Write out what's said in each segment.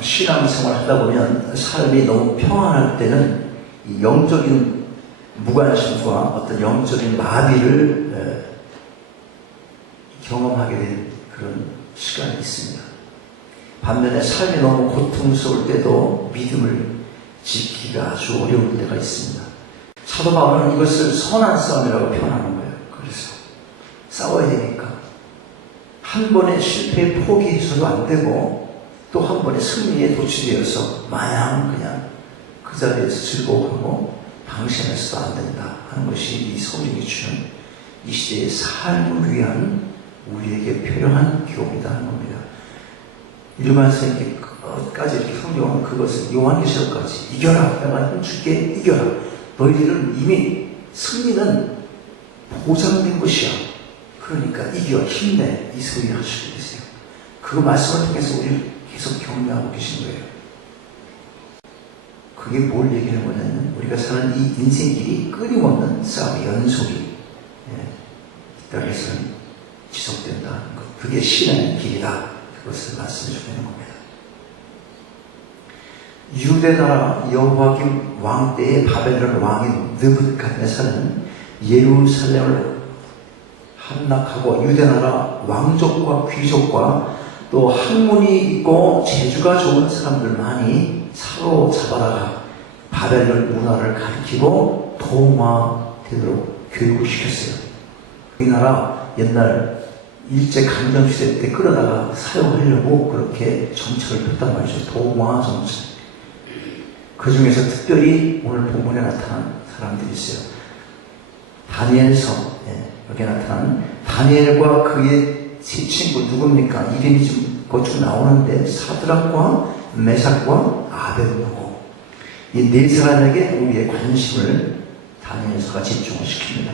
신앙생활 하다 보면 삶이 너무 평안할 때는 이 영적인 무관심과 어떤 영적인 마비를 경험하게 된 그런 시간이 있습니다. 반면에 삶이 너무 고통스러울 때도 믿음을 지키기가 아주 어려울 때가 있습니다. 사도 바울은 이것을 선한 싸움이라고 표현하는 거예요. 그래서 싸워야 되니까 한 번의 실패에 포기해서도 안 되고 또 한 번의 승리에 도취되어서 마냥 그냥 그 자리에서 즐거워하고 방심해서도 안 된다 하는 것이 이 성경이 주는 이 시대의 삶을 위한 우리에게 필요한 교훈이다 하는 겁니다. 일반성에까지 이렇게 성경은 그것을 요한계시록까지 이겨라, 내가 힘줄게, 이겨라. 너희들은 이미 승리는 보장된 것이야. 그러니까 이겨, 힘내, 이 소리 하시고 계세요. 그 말씀을 통해서 우리를 계속 격려하고 계신 거예요. 그게 뭘 얘기하는 거냐면 우리가 사는 이 인생길이 끊임없는 싸움의 연속이 이 땅에서는 지속된다 하는 것. 그게 신앙의 길이다. 그것을 말씀해 주는 겁니다. 유대나라 여호와김 왕 때의 바벨론 왕인 느부갓네살은 예루살렘을 함락하고 유대나라 왕족과 귀족과 또 학문이 있고 재주가 좋은 사람들 많이 사로잡아다가 바벨론 문화를 가르치고 동화되도록 교육을 시켰어요. 우리나라 옛날 일제강점시대 때 끌어다가 사용하려고 그렇게 정책을 폈단 말이죠. 동화 정책. 그 중에서 특별히 오늘 본문에 나타난 사람들이 있어요. 다니엘서, 여기에 나타난 다니엘과 그의 세 친구 누굽니까? 이름이 좀 거쳐 나오는데 사드락과 메삭과 아벳느고, 이 네 사람에게 우리의 관심을 다니엘서가 집중을 시킵니다.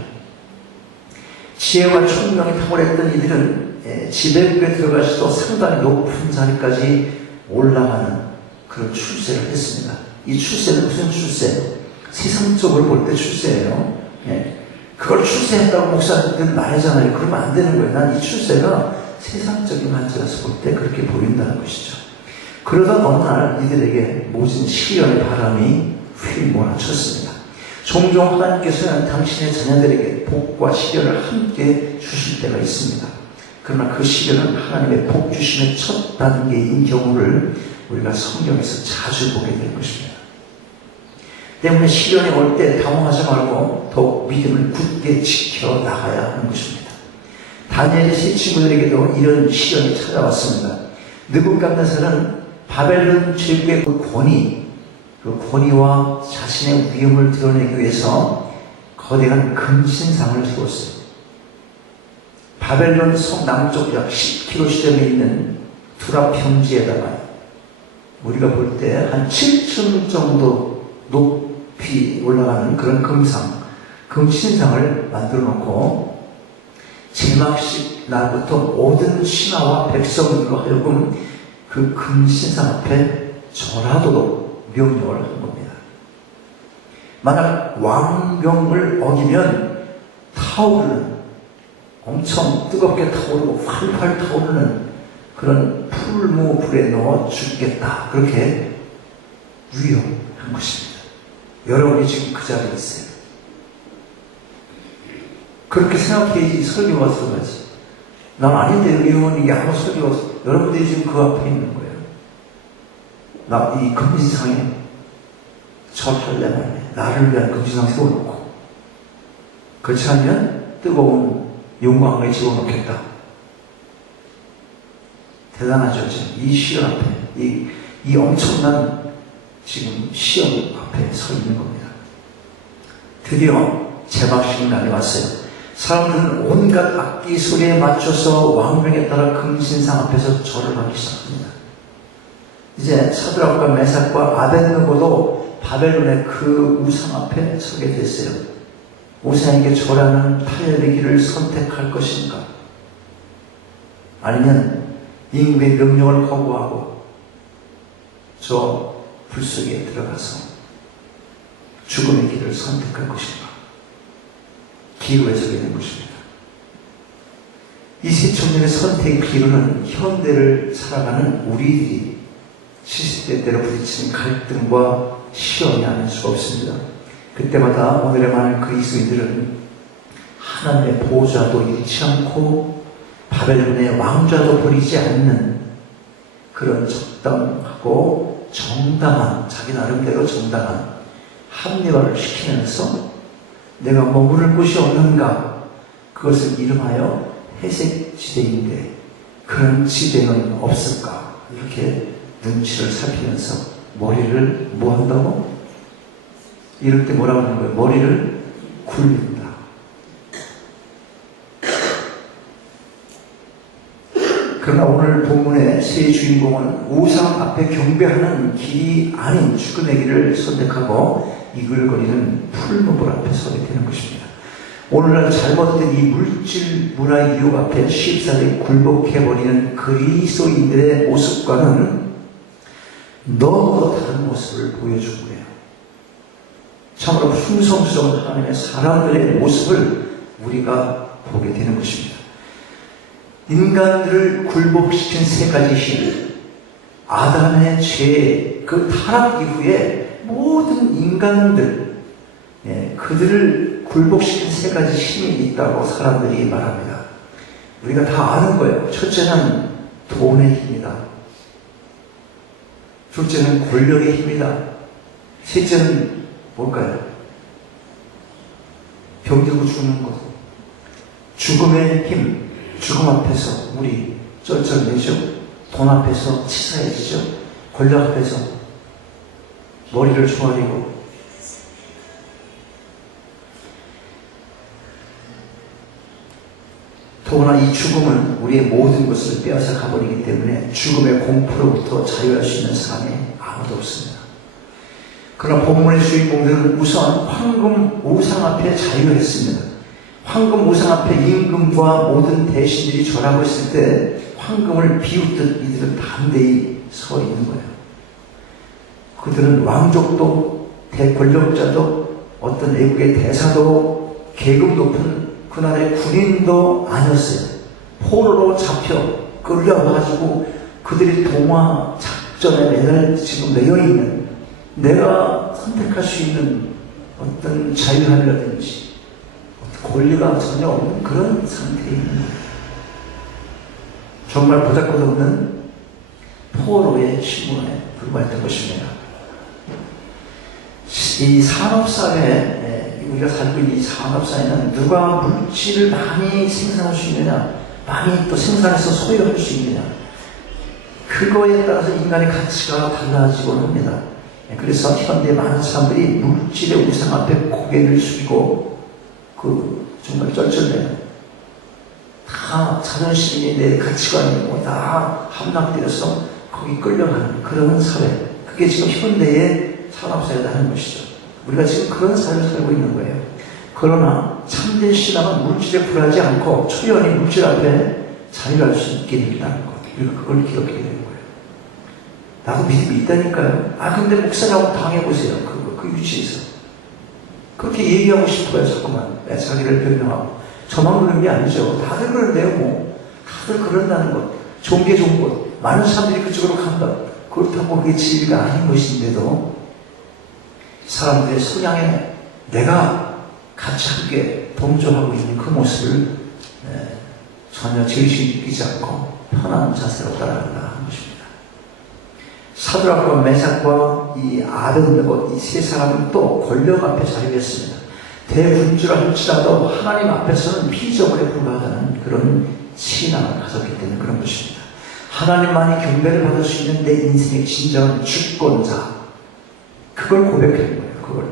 지혜와 총명이 탁월했던 이들은 지배국에 들어가서도 상당히 높은 자리까지 올라가는 그런 출세를 했습니다. 이 출세는 무슨 출세? 세상적으로 볼 때 출세예요. 그걸 출세했다고 목사님들 말하잖아요. 그러면 안 되는 거예요. 난 이 출세가 세상적인 관점에서 볼 때 그렇게 보인다는 것이죠. 그러다 어느 날 이들에게 모진 시련의 바람이 휘몰아쳤습니다. 종종 하나님께서는 당신의 자녀들에게 복과 시련을 함께 주실 때가 있습니다. 그러나 그 시련은 하나님의 복 주심의 첫 단계인 경우를 우리가 성경에서 자주 보게 되는 것입니다. 때문에 시련이 올 때 당황하지 말고 더욱 믿음을 굳게 지켜나가야 하는 것입니다. 다니엘의 세 친구들에게도 이런 시련이 찾아왔습니다. 느부갓네살은 바벨론 제국의 그 권위와 자신의 위엄을 드러내기 위해서 거대한 금신상을 세웠어요. 바벨론 성 남쪽 약 10km 시점에 있는 두라 평지에다가 우리가 볼 때 한 7층 정도 높이 올라가는 그런 금신상을 만들어 놓고 제막식 날부터 모든 신하와 백성들로 하여금 그 금신상 앞에 절하도록 명령을 한 겁니다. 만약 왕명을 어기면 타오르는, 엄청 뜨겁게 타오르고 활활 타오르는 그런 풀무불에 넣어 죽겠다. 그렇게 위협한 것입니다. 여러분이 지금 그 자리에 있어요. 그렇게 생각해야지 설교가 들어가지. 난 아닌데 의원이 아무 설교가, 여러분들이 지금 그 앞에 있는 거예요. 나 이 금신상에 절하려면 나를 위한 금신상 세워놓고, 그렇지 않으면 뜨거운 용광에 집어넣겠다. 대단하죠. 지금 이 시련 앞에, 이 엄청난 지금 시험 앞에 서 있는 겁니다. 드디어 제막식 날이 왔어요. 사람들은 온갖 악기 소리에 맞춰서 왕명에 따라 금신상 앞에서 절을 하기 시작합니다. 이제 사드락과 메삭과 아벳느고도 바벨론의 그 우상 앞에 서게 됐어요. 우상에게 절하는 타협의 길을 선택할 것인가? 아니면 임금의 명령을 거부하고 저 불 속에 들어가서 죽음의 길을 선택할 것인가? 기로에 서게 된 것입니다. 이 세 청년의 선택의 기로는 현대를 살아가는 우리들이 시시때때로 부딪히는 갈등과 시험이 아닐 수가 없습니다. 그때마다 오늘의 많은 그리스도인들은 하나님의 보좌도 잃지 않고 바벨론의 왕좌도 버리지 않는 그런 적당하고 정당한, 자기 나름대로 정당한 합리화를 시키면서 내가 머무를 곳이 없는가, 그것을 이름하여 회색지대인데 그런 지대는 없을까, 이렇게 눈치를 살피면서 머리를 뭐 한다고? 이럴 때 뭐라고 하는 거예요? 머리를 굴린다. 그러나 오늘 본문의 세 주인공은 우상 앞에 경배하는 길이 아닌 죽음의 길을 선택하고 이글거리는 풀무불 앞에 서게 되는 것입니다. 오늘날 잘못된 이 물질 문화의 유혹 앞에 쉽사리 굴복해버리는 그리스도인들의 모습과는 너무도 다른 모습을 보여준 거예요. 참으로 풍성스러운 하나님의 사람들의 모습을 우리가 보게 되는 것입니다. 인간들을 굴복시킨 세 가지 힘, 아담의 죄, 그 타락 이후에 모든 인간들, 그들을 굴복시킨 세 가지 힘이 있다고 사람들이 말합니다. 우리가 다 아는 거예요. 첫째는 돈의 힘이다. 둘째는 권력의 힘이다. 셋째는 뭘까요? 병들고 죽는 것. 죽음의 힘. 죽음 앞에서 우리 쩔쩔매죠. 돈 앞에서 치사해지죠. 권력 앞에서 머리를 조아리고. 더구나 이 죽음은 우리의 모든 것을 빼앗아 가버리기 때문에 죽음의 공포로부터 자유할 수 있는 사람이 아무도 없습니다. 그러나 본문의 주인공들은 우선 황금 우상 앞에 자유했습니다. 황금 우상 앞에 임금과 모든 대신들이 절하고 있을 때 황금을 비웃듯 이들은 담대히 서 있는 거예요. 그들은 왕족도 대권력자도 어떤 외국의 대사도 계급 높은 그날의 군인도 아니었어요. 포로로 잡혀 끌려와가지고 그들이 동화 작전에 지금 매여있는, 내가 선택할 수 있는 어떤 자유함이라든지 권리가 전혀 없는 그런 상태에 있는 거예요. 정말 보잘것없는 포로의 신분에 불과했던 것입니다. 이 산업사회, 우리가 살고 있는 이 산업사회는 누가 물질을 많이 생산할 수 있느냐, 많이 또 생산해서 소유할 수 있느냐, 그거에 따라서 인간의 가치가 달라지곤 합니다. 그래서 현대 많은 사람들이 물질의 우상 앞에 고개를 숙이고 정말 쩔쩔매요. 다 자존심이, 내 가치관이 다 함락되어서 거기 끌려가는 그런 사회. 그게 지금 현대의 산업사회라는 것이죠. 우리가 지금 그런 사회를 살고 있는 거예요. 그러나 참된 신앙은 물질에 굴하지 않고 초연히 물질 앞에 자유할 수 있게 된다는 것. 우리가 그걸 기억해야 되는 거예요. 나도 믿음이 있다니까요. 근데 목사라고 당해보세요. 그 위치에서. 그렇게 얘기하고 싶어요, 자꾸만. 자기를 변명하고. 저만 그런 게 아니죠. 다들 그런데요, 뭐. 다들 그런다는 것. 좋은 게 좋은 것. 많은 사람들이 그쪽으로 간다. 그렇다고 그게 진리가 아닌 것인데도 사람들의 성향에 내가 같이 함께 동조하고 있는 그 모습을 전혀 죄의식이 느끼지 않고 편한 자세로 따라간다 하는 것입니다. 사드락과 메삭과 이 아벤느고 이 세 사람은 또 권력 앞에 자유했습니다. 대군주라 할지라도 하나님 앞에서는 피조물에 불과하다는 그런 신앙을 가졌기 때문에 그런 것입니다. 하나님만이 경배를 받을 수 있는 내 인생의 진정한 주권자, 그걸 고백하는 거예요. 그걸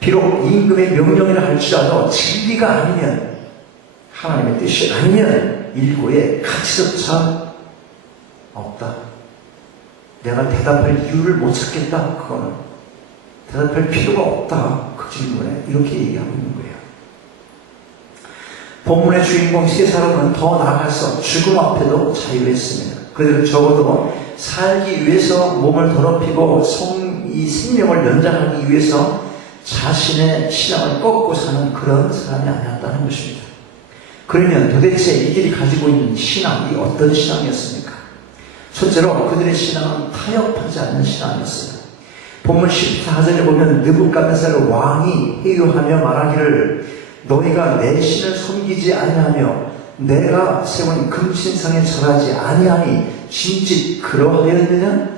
비록 임금의 명령이라 할지라도 진리가 아니면, 하나님의 뜻이 아니면 일고의 가치조차 없다. 내가 대답할 이유를 못 찾겠다. 그거는 대답할 필요가 없다. 그 질문에 이렇게 얘기하고 있는 거예요. 본문의 주인공 세 사람은 더 나아가서 죽음 앞에도 자유했습니다. 그들은 적어도 살기 위해서 몸을 더럽히고 이 생명을 연장하기 위해서 자신의 신앙을 꺾고 사는 그런 사람이 아니었다는 것입니다. 그러면 도대체 이들이 가지고 있는 신앙이 어떤 신앙이었습니까? 첫째로 그들의 신앙은 타협하지 않는 신앙이었어요. 본문 14절에 보면 느부갓네살 왕이 회유하며 말하기를 너희가 내 신을 섬기지 아니하며 내가 세운 금신상에 절하지 아니하니 진즉 그러하였느냐?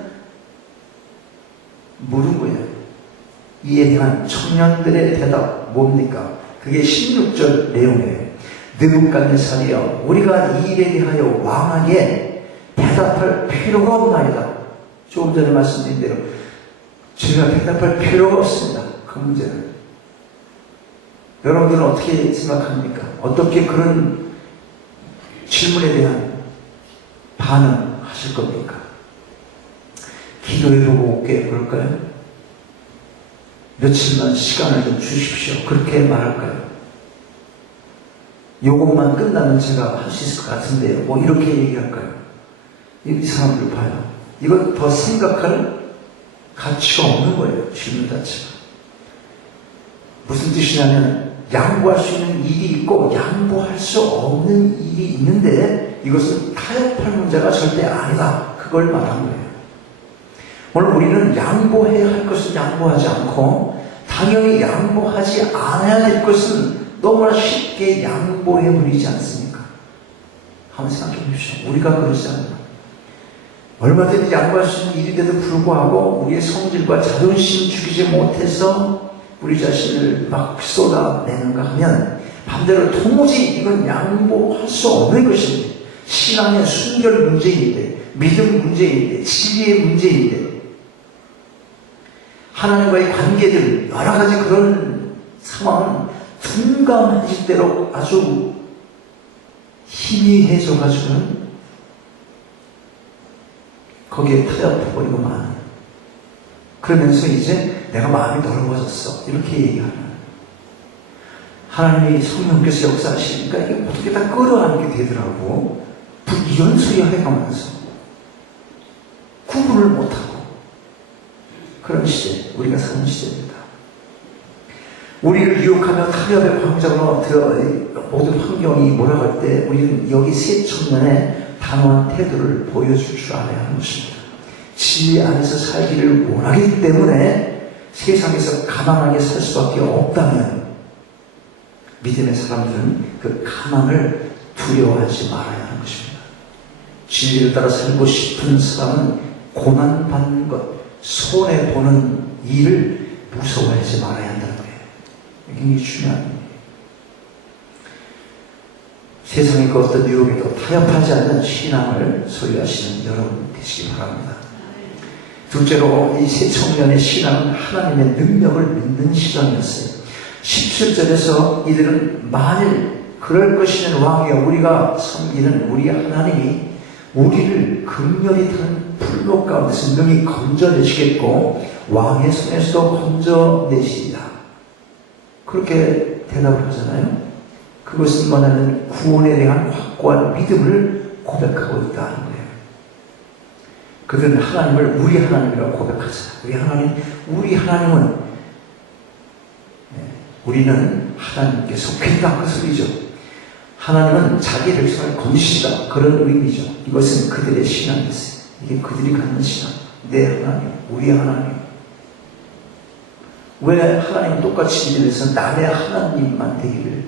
물은 거예요. 이에 대한 청년들의 대답 뭡니까? 그게 16절 내용이에요. 느부갓네살이여 우리가 이 일에 대하여 왕에게 대답할 필요가 없나이다. 조금 전에 말씀드린 대로 제가 대답할 필요가 없습니다. 그 문제는. 여러분들은 어떻게 생각합니까? 어떻게 그런 질문에 대한 반응하실 겁니까? 기도해보고 올게 그럴까요? 며칠만 시간을 좀 주십시오. 그렇게 말할까요? 요것만 끝나면 제가 할 수 있을 것 같은데요. 뭐 이렇게 얘기할까요? 이 사람들 봐요. 이건 더 생각할 가치가 없는 거예요. 질문 자체가. 무슨 뜻이냐면 양보할 수 있는 일이 있고 양보할 수 없는 일이 있는데 이것은 타협할 문제가 절대 아니다. 그걸 말한 거예요. 오늘 우리는 양보해야 할 것은 양보하지 않고 당연히 양보하지 않아야 될 것은 너무나 쉽게 양보해버리지 않습니까? 한번 생각해 보십시오. 우리가 그러지 않나. 얼마든지 양보할 수 있는 일인데도 불구하고 우리의 성질과 자존심 죽이지 못해서 우리 자신을 막 쏟아내는가 하면 반대로 도무지 이건 양보할 수 없는 것입니다. 신앙의 순결 문제인데, 믿음 문제인데, 진리의 문제인데, 하나님과의 관계들, 여러 가지 그런 상황은 둔감해질 대로 아주 희미해져가지고는 거기에 타협해버리고 마는. 그러면서 이제 내가 마음이 넓어졌어. 이렇게 얘기하는. 하나님이 성령께서 역사하시니까 이게 어떻게 다 끌어안게 되더라고. 이런 소리 해가면서 구분을 못하고 그런 시대, 우리가 사는 시대입니다. 우리를 유혹하며 타협의 광장으로 모든 환경이 몰아갈 때 우리는 여기 세 청년의 단호한 태도를 보여줄 줄 알아야 하는 것입니다. 진리 안에서 살기를 원하기 때문에 세상에서 가난하게 살 수밖에 없다면 믿음의 사람들은 그 가난을 두려워하지 말아야 하는 것입니다. 진리를 따라 살고 싶은 사람은 고난받는 것, 손해보는 일을 무서워하지 말아야 한다는 거예요. 굉장히 중요한 일이에요. 세상의 그 어떤 유혹에도 타협하지 않는 신앙을 소유하시는 여러분 되시기 바랍니다. 둘째로 이 세 청년의 신앙은 하나님의 능력을 믿는 신앙이었어요. 17절에서 이들은 만일 그럴 것이면 왕이여 우리가 섬기는 우리 하나님이 우리를 극렬히 타는 불로 가운데서 능히 건져내시겠고 왕의 손에서도 건져내시리라. 그렇게 대답을 하잖아요. 그것은 뭐냐면 구원에 대한 확고한 믿음을 고백하고 있다는 거예요. 그들은 하나님을 우리 하나님이라고 고백하잖아요. 우리 하나님은 우리는 하나님께 속했다 그 소리죠. 하나님은 자기 백성을 건지시다 그런 의미죠. 이것은 그들의 신앙이었어요. 이게 그들이 갖는 신앙. 내 하나님, 우리 하나님. 왜 하나님 똑같이 일해서 남의 하나님만 되기를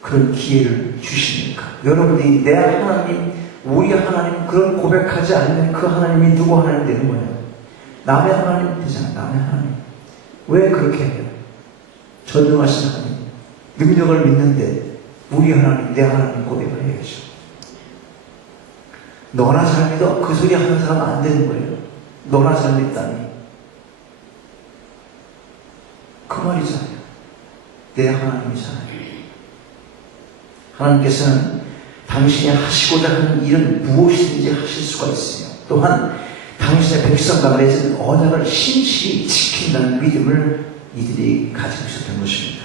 그런 기회를 주십니까? 여러분들이 내 하나님, 우리 하나님 그런 고백하지 않으면 그 하나님이 누구 하나님 되는 거예요? 남의 하나님 되잖아요. 남의 하나님. 왜 그렇게 해요? 전능하신 하나님, 능력을 믿는데 우리 하나님, 내 하나님 고백을 해야죠. 너나 잘 믿어? 그 소리 하는 사람은 안 되는 거예요. 너나 잘 믿다니. 그 말이잖아요. 내 하나님이잖아요. 하나님께서는 당신이 하시고자 하는 일은 무엇이든지 하실 수가 있으며 또한 당신의 백성과 맺은 언약을 신실히 지킨다는 믿음을 이들이 가지고 있었던 것입니다.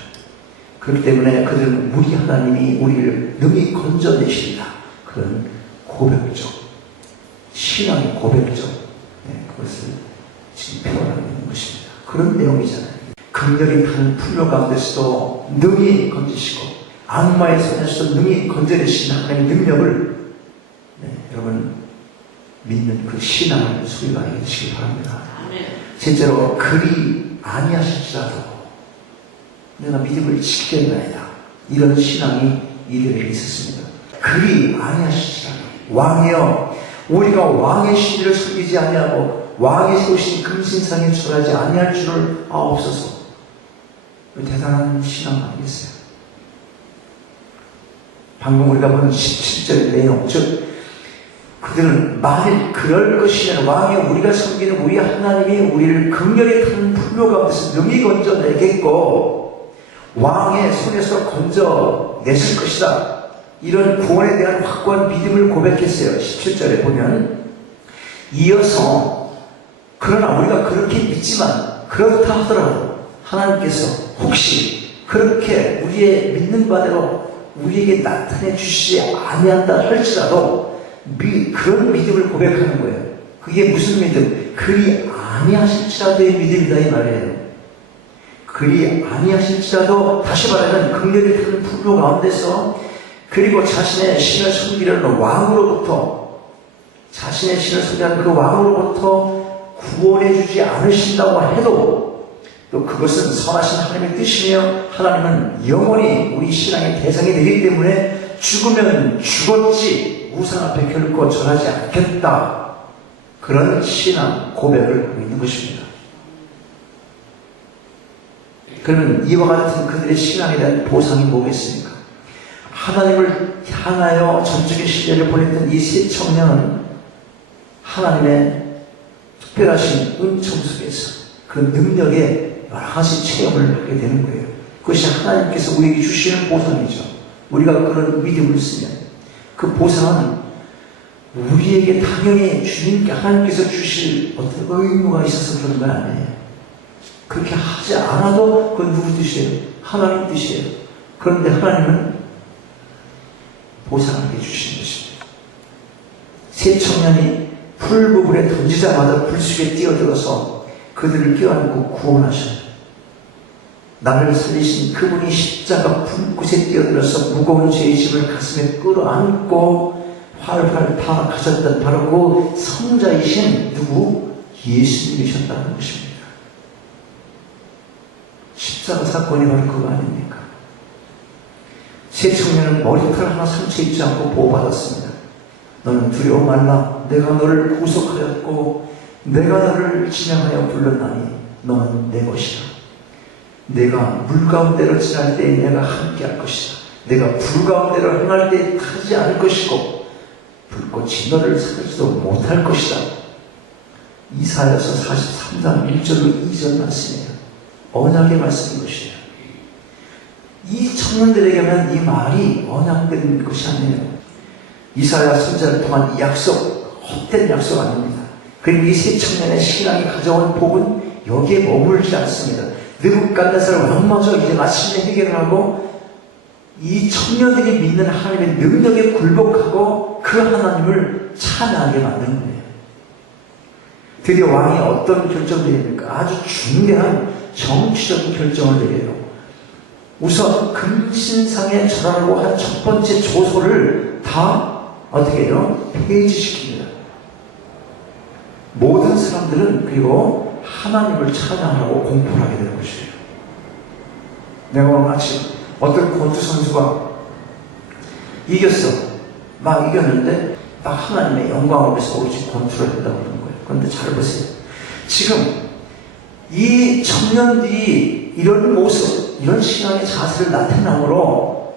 그렇기 때문에 그들은 우리 하나님이 우리를 능히 건져내신다. 그런 고백적, 신앙의 고백적 그것을 지금 표현하고 있는 것입니다. 그런 내용이잖아요. 극렬히 타는 풍요 가운데서도 능히 건지시고 악마의 손에서도 능히 건져내시는 하나님의 능력을 여러분 믿는 그 신앙을 소유가 되시기 바랍니다. 아멘. 실제로 그리 아니하실지라도 내가 믿음을 지켰나이다. 이런 신앙이 이들에게 있었습니다. 그리 아니하실지라도 왕이여 우리가 왕의 신비를 섬기지 아니하고 왕의 세우신 금신상에 절하지 아니할 줄을 아옵소서. 대단한 신앙 아니겠어요? 방금 우리가 본 17절의 내용, 즉 그들은 만일 그럴 것이면 왕이여 우리가 섬기는 우리 하나님이 우리를 극렬히 타는 불로 가운데서 능히 건져내겠고 왕의 손에서 건져내실 것이다. 이런 구원에 대한 확고한 믿음을 고백했어요. 17절에 보면 이어서 그러나 우리가 그렇게 믿지만 그렇다 하더라도 하나님께서 혹시 그렇게 우리의 믿는 바대로 우리에게 나타내 주시지 아니한다 할지라도 그런 믿음을 고백하는 거예요. 그게 무슨 믿음? 그리 아니하실지라도의 믿음이다 이 말이에요. 그리 아니하실지라도 다시 말하면 극렬히 타는 불로 가운데서 그리고 자신의 신을 섬기려는 왕으로부터 자신의 신을 섬기는 그 왕으로부터 구원해 주지 않으신다고 해도 또 그것은 선하신 하나님의 뜻이며 하나님은 영원히 우리 신앙의 대상이 되기 때문에 죽으면 죽었지 우상 앞에 결코 절하지 않겠다. 그런 신앙 고백을 하고 있는 것입니다. 그러면 이와 같은 그들의 신앙에 대한 보상이 뭐겠습니까? 하나님을 향하여 전적인 신뢰를 보냈던 이 세 청년은 하나님의 특별하신 은총 속에서 그 능력에 여러 가지 체험을 하게 되는 거예요. 그것이 하나님께서 우리에게 주시는 보상이죠. 우리가 그런 믿음을 쓰면 그 보상은 우리에게 당연히 주님께 하나님께서 주실 어떤 의무가 있어서 그런 건 아니에요. 그렇게 하지 않아도 그건 누구 뜻이에요? 하나님 뜻이에요. 그런데 하나님은 보상을 해주시는 것입니다. 세 청년이 풀부분에 던지자마자 불속에 뛰어들어서 그들을 껴안고 구원하셔요. 나를 살리신 그분이 십자가 불꽃에 뛰어들어서 무거운 죄의 짐을 가슴에 끌어안고 활활 다 가셨던 바로 그 성자이신 누구? 예수님이셨다는 것입니다. 십자가 사건이 바로 그거 아닙니까? 세 청년은 머리털 하나 상처 입지 않고 보호받았습니다. 너는 두려워 말라. 내가 너를 구속하였고 내가 너를 진영하여 불렀나니 너는 내 것이다. 내가 물 가운데로 지날 때 내가 함께 할 것이다. 내가 불 가운데로 행할 때 타지 않을 것이고 불꽃이 너를 살지도 못할 것이다. 이사야서 43장 1절로 2절 말씀이에요. 언약의 말씀인 것이에요. 이 청년들에게는 이 말이 언약된 것이 아니에요. 이사야 선지자를 통한 이 약속, 헛된 약속 아닙니다. 그리고 이 세 청년의 신앙이 가져온 복은 여기에 머물지 않습니다. 느부갓네살 왕마저 이제 마침내 해결을 하고 이 청년들이 믿는 하나님의 능력에 굴복하고 그 하나님을 찬양하게 만드는 거예요. 드디어 왕이 어떤 결정을 내립니까? 아주 중대한 정치적인 결정을 내려요. 우선 금신상에 절하라고 한 첫 번째 조소를 다 어떻게 해요? 폐지시킵니다. 모든 사람들은 그리고 하나님을 찬양하고 공포를 하게 되는 것이에요. 내가 오늘 아침 어떤 권투 선수가 이겼어. 막 이겼는데 막 하나님의 영광을 위해서 오직 권투를 한다고 그러는 거예요. 그런데 잘 보세요. 지금 이 청년들이 이런 모습, 이런 신앙의 자세를 나타남으로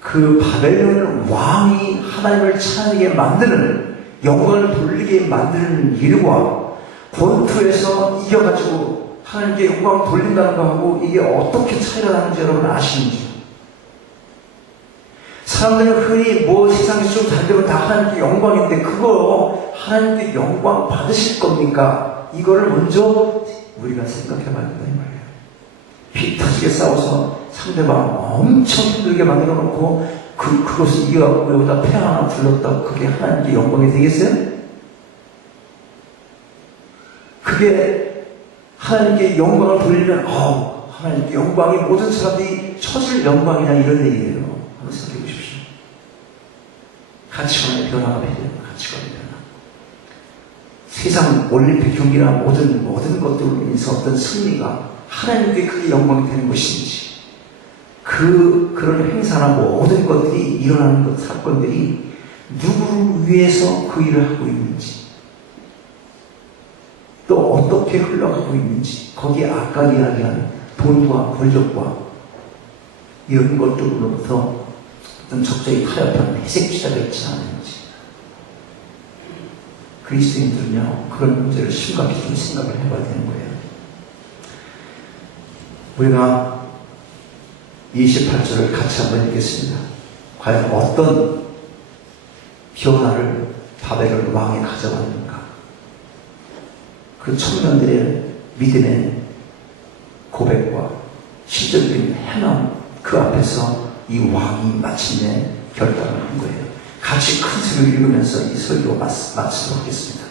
그 바벨론 왕이 하나님을 찬양하게 만드는, 영광을 돌리게 만드는 일과 권투에서 이겨가지고 하나님께 영광을 돌린다는 거하고 이게 어떻게 차이가 나는지 여러분 아시는지? 사람들은 흔히 뭐 세상에서 좀 잘 되면 다 하나님께 영광인데 그거 하나님께 영광 받으실 겁니까? 이거를 먼저 우리가 생각해 봐야 된다 이 말이에요. 피 터지게 싸워서 상대방 엄청 힘들게 만들어 놓고 그것을 이겨갖고 여기다 폐 하나 둘렀다 그게 하나님께 영광이 되겠어요? 그게 하나님께 영광을 돌리면 하나님께 영광이 모든 사람들이 처질 영광이나 이런 얘기예요. 한번 생각해 보십시오. 가치관의 변화가 필요해요. 가치관의 변화. 세상 올림픽 경기나 모든 것들로 인해서 어떤 승리가 하나님께 크게 영광이 되는 것인지, 그런 행사나 모든 것들이 일어나는 것, 사건들이 누구를 위해서 그 일을 하고 있는지, 또 어떻게 흘러가고 있는지, 거기에 아까 이야기한 돈과 권력과 이런 것들로부터 어떤 적절히 타협한 회색지대가 있지 않은지, 그리스도인들은요, 그런 문제를 심각히 좀 생각을 해봐야 되는 거예요. 우리가 28절을 같이 한번 읽겠습니다. 과연 어떤 변화를 바벨론 왕에 가져왔는가? 그 청년들의 믿음의 고백과 실제적인 행함, 그 앞에서 이 왕이 마침내 결단을 한 거예요. 같이 큰 소리를 읽으면서 이 설교 마치도록 하겠습니다.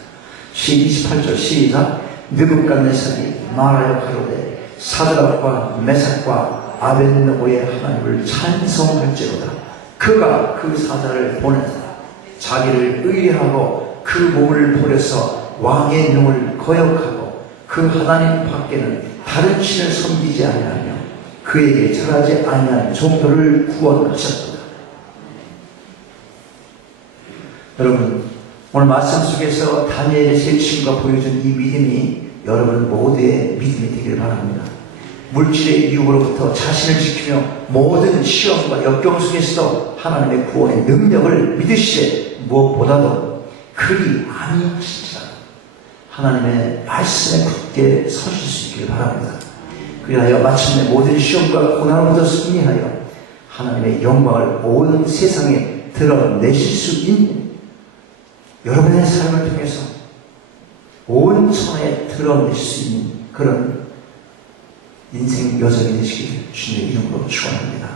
28절 시작. 느부갓네살이 말하여 가로되 사드락과 메삭과 아벳느고의 하나님을 찬송할지로다. 그가 그 사자를 보내서 자기를 의뢰하고 그 몸을 버려서 왕의 명을 거역하고 그 하나님 밖에는 다른 신을 섬기지 아니하며 그에게 절하지 아니한 종들을 구원하셨도다. 여러분, 오늘 말씀 속에서 다니엘의 세 친구가 보여준 이 믿음이 여러분 모두의 믿음이 되기를 바랍니다. 물질의 유혹으로부터 자신을 지키며 모든 시험과 역경 속에서도 하나님의 구원의 능력을 믿으시되 무엇보다도 그리 아니하신지라 하나님의 말씀에 굳게 서실 수 있기를 바랍니다. 그리하여 마침내 모든 시험과 고난으로부터 승리하여 하나님의 영광을 온 세상에 드러내실 수 있는 여러분의 삶을 통해서 온 천하에 드러내실 수 있는 그런 인생 여정이 되시기를 주님의 이름으로 축원합니다.